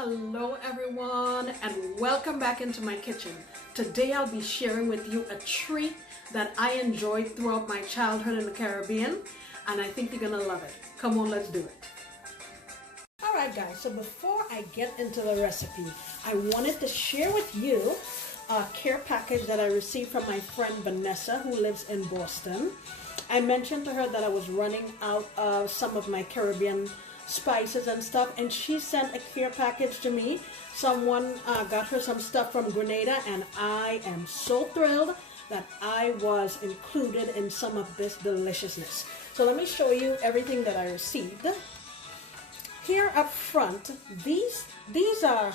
Hello everyone and welcome back into my kitchen. Today I'll be sharing with you a treat that I enjoyed throughout my childhood in the Caribbean, and I think you're gonna love it. Come on, let's do it. Alright guys, so before I get into the recipe, I wanted to share with you a care package that I received from my friend Vanessa, who lives in Boston. I mentioned to her that I was running out of some of my Caribbean spices and stuff, and she sent a care package to me. Someone got her some stuff from Grenada, and I am so thrilled that I was included in some of this deliciousness. So let me show you everything that I received. Here up front, these are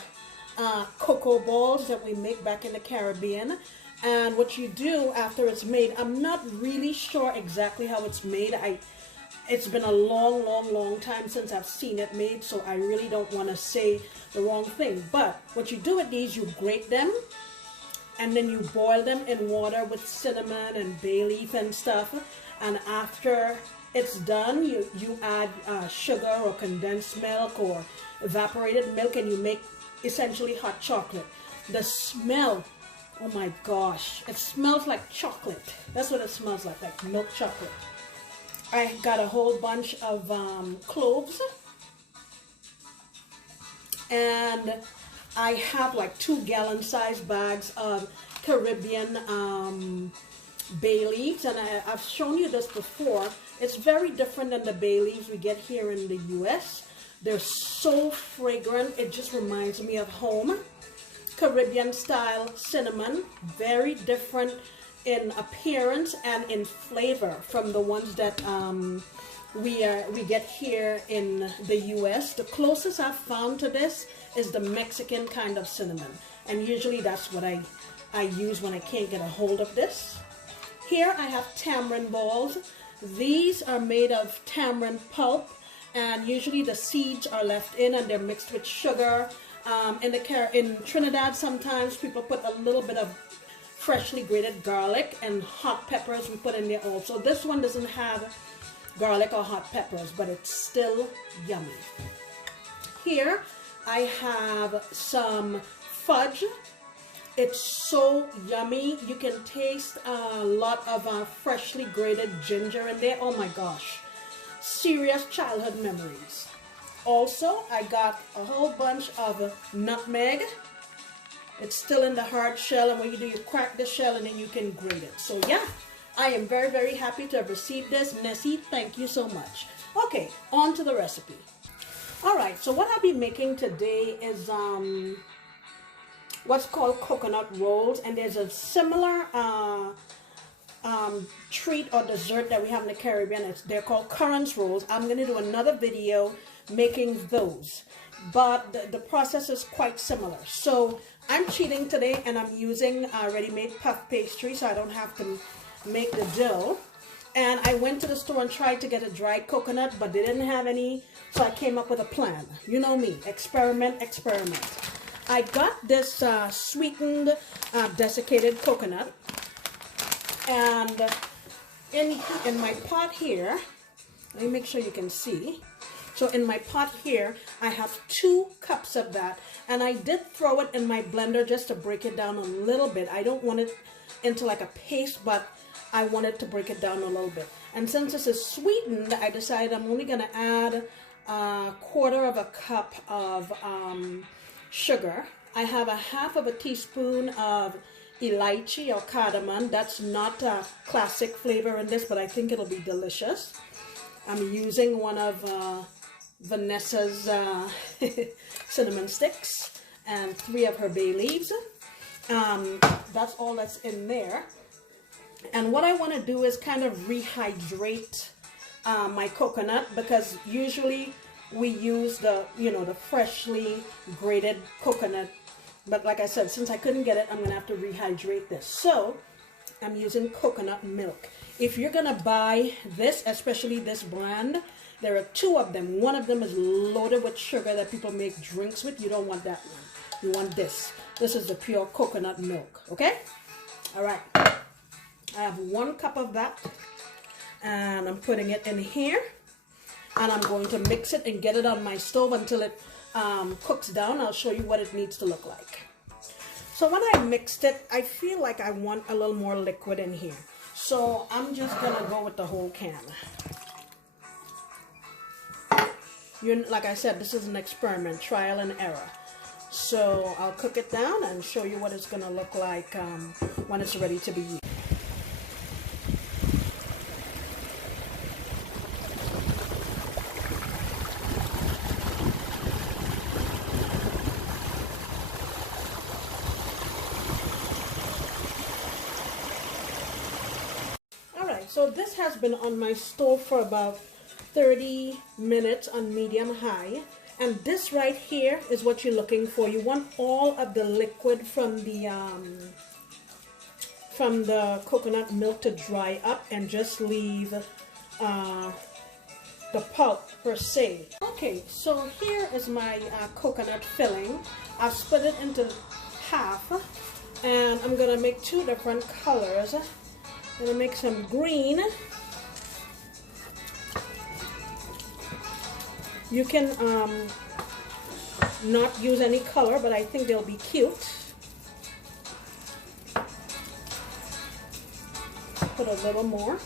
cocoa balls that we make back in the Caribbean. And what you do after it's made, I'm not really sure exactly how it's made. It's been a long time since I've seen it made, so I really don't want to say the wrong thing. But what you do with these, you grate them, and then you boil them in water with cinnamon and bay leaf and stuff. And after it's done, you add sugar or condensed milk or evaporated milk, and you make essentially hot chocolate. The smell, oh my gosh, it smells like chocolate. That's what it smells like milk chocolate. I got a whole bunch of cloves, and I have like 2-gallon size bags of Caribbean bay leaves, and I've shown you this before. It's very different than the bay leaves we get here in the US. They're so fragrant, it just reminds me of home. Caribbean style cinnamon, very different in appearance and in flavor from the ones that we get here in the US. The closest I've found to this is the Mexican kind of cinnamon, and usually that's what I use when I can't get a hold of this. Here I have tamarind balls. These are made of tamarind pulp, and usually the seeds are left in and they're mixed with sugar. In Trinidad, sometimes people put a little bit of freshly grated garlic and hot peppers we put in there also. This one doesn't have garlic or hot peppers, but it's still yummy. Here I have some fudge. It's so yummy. You can taste a lot of freshly grated ginger in there. Oh my gosh, serious childhood memories. Also, I got a whole bunch of nutmeg. It's still in the hard shell, and what you do, you crack the shell and then you can grate it. So yeah, I am very happy to have received this. Nessie, thank you so much. Okay, on to the recipe. Alright, so what I'll be making today is what's called coconut rolls, and there's a similar treat or dessert that we have in the Caribbean. They're called currants rolls. I'm going to do another video making those, but the process is quite similar. So I'm cheating today, and I'm using ready-made puff pastry, so I don't have to make the dough. And I went to the store and tried to get a dried coconut, but they didn't have any, so I came up with a plan. You know me, experiment. I got this sweetened desiccated coconut, and in my pot here, let me make sure you can see. So in my pot here, I have 2 cups of that, and I did throw it in my blender just to break it down a little bit. I don't want it into like a paste, but I wanted to break it down a little bit. And since this is sweetened, I decided I'm only going to add a 1/4 cup of sugar. I have a 1/2 teaspoon of elaichi or cardamom. That's not a classic flavor in this, but I think it'll be delicious. I'm using one of Vanessa's cinnamon sticks and 3 of her bay leaves. That's all that's in there. And what I want to do is kind of rehydrate my coconut, because usually we use the freshly grated coconut, but like I said, since I couldn't get it, I'm gonna have to rehydrate this. So I'm using coconut milk. If you're gonna buy this, especially this brand, there are 2 of them. One of them is loaded with sugar that people make drinks with. You don't want that one. You want this. This is the pure coconut milk, okay? All right. I have 1 cup of that, and I'm putting it in here, and I'm going to mix it and get it on my stove until it cooks down, I'll show you what it needs to look like. So when I mixed it, I feel like I want a little more liquid in here. So I'm just gonna go with the whole can. Like I said, this is an experiment, trial and error. So I'll cook it down and show you what it's gonna look like when it's ready to be used. So this has been on my stove for about 30 minutes on medium high, and this right here is what you're looking for. You want all of the liquid from the coconut milk to dry up and just leave the pulp per se. Okay, so here is my coconut filling. I've split it into half, and I'm gonna make two different colors. I'm gonna make some green. You can not use any color, but I think they'll be cute. Put a little more.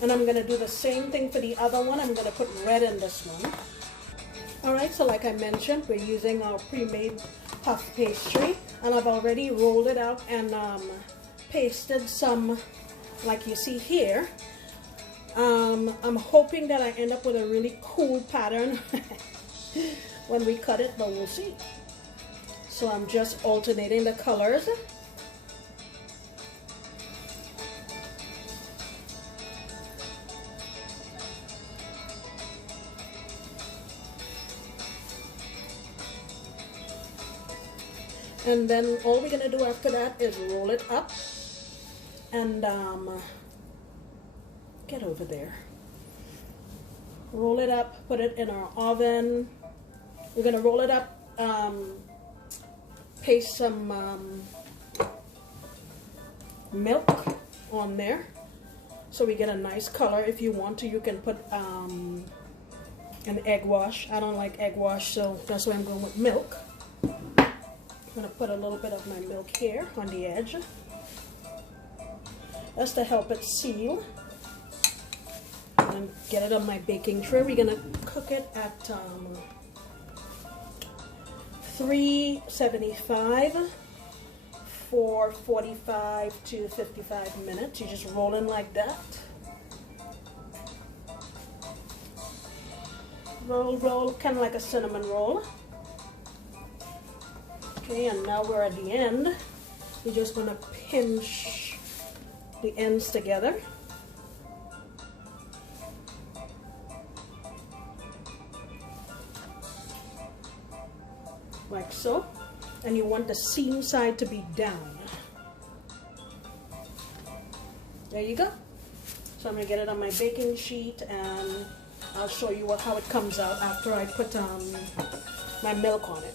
And I'm gonna do the same thing for the other one. I'm gonna put red in this one. Alright, so like I mentioned, we're using our pre-made puff pastry, and I've already rolled it out and pasted some, like you see here. I'm hoping that I end up with a really cool pattern when we cut it, but we'll see. So I'm just alternating the colors. And then all we're gonna do after that is roll it up and get over there. Roll it up, put it in our oven. We're gonna roll it up, paste some milk on there so we get a nice color. If you want to, you can put an egg wash. I don't like egg wash, so that's why I'm going with milk. I'm going to put a little bit of my milk here on the edge. That's to help it seal. And get it on my baking tray. We're going to cook it at 375 for 45 to 55 minutes. You just roll in like that. Roll, roll, kind of like a cinnamon roll. Okay, and now we're at the end. You're just going to pinch the ends together. Like so. And you want the seam side to be down. There you go. So I'm going to get it on my baking sheet and I'll show you how it comes out after I put my milk on it.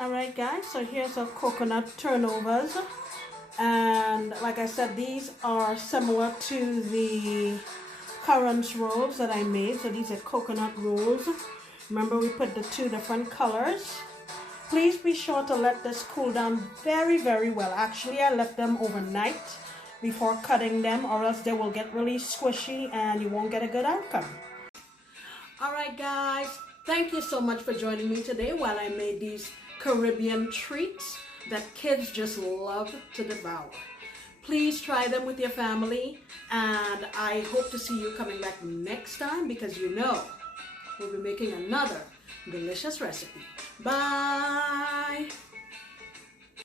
Alright guys, so here's our coconut turnovers, and like I said, these are similar to the currants rolls that I made. So these are coconut rolls. Remember, we put the two different colors. Please be sure to let this cool down very, very well. Actually, I left them overnight before cutting them, or else they will get really squishy and you won't get a good outcome. Alright guys, thank you so much for joining me today while I made these Caribbean treats that kids just love to devour. Please try them with your family, and I hope to see you coming back next time, because you know we'll be making another delicious recipe. Bye!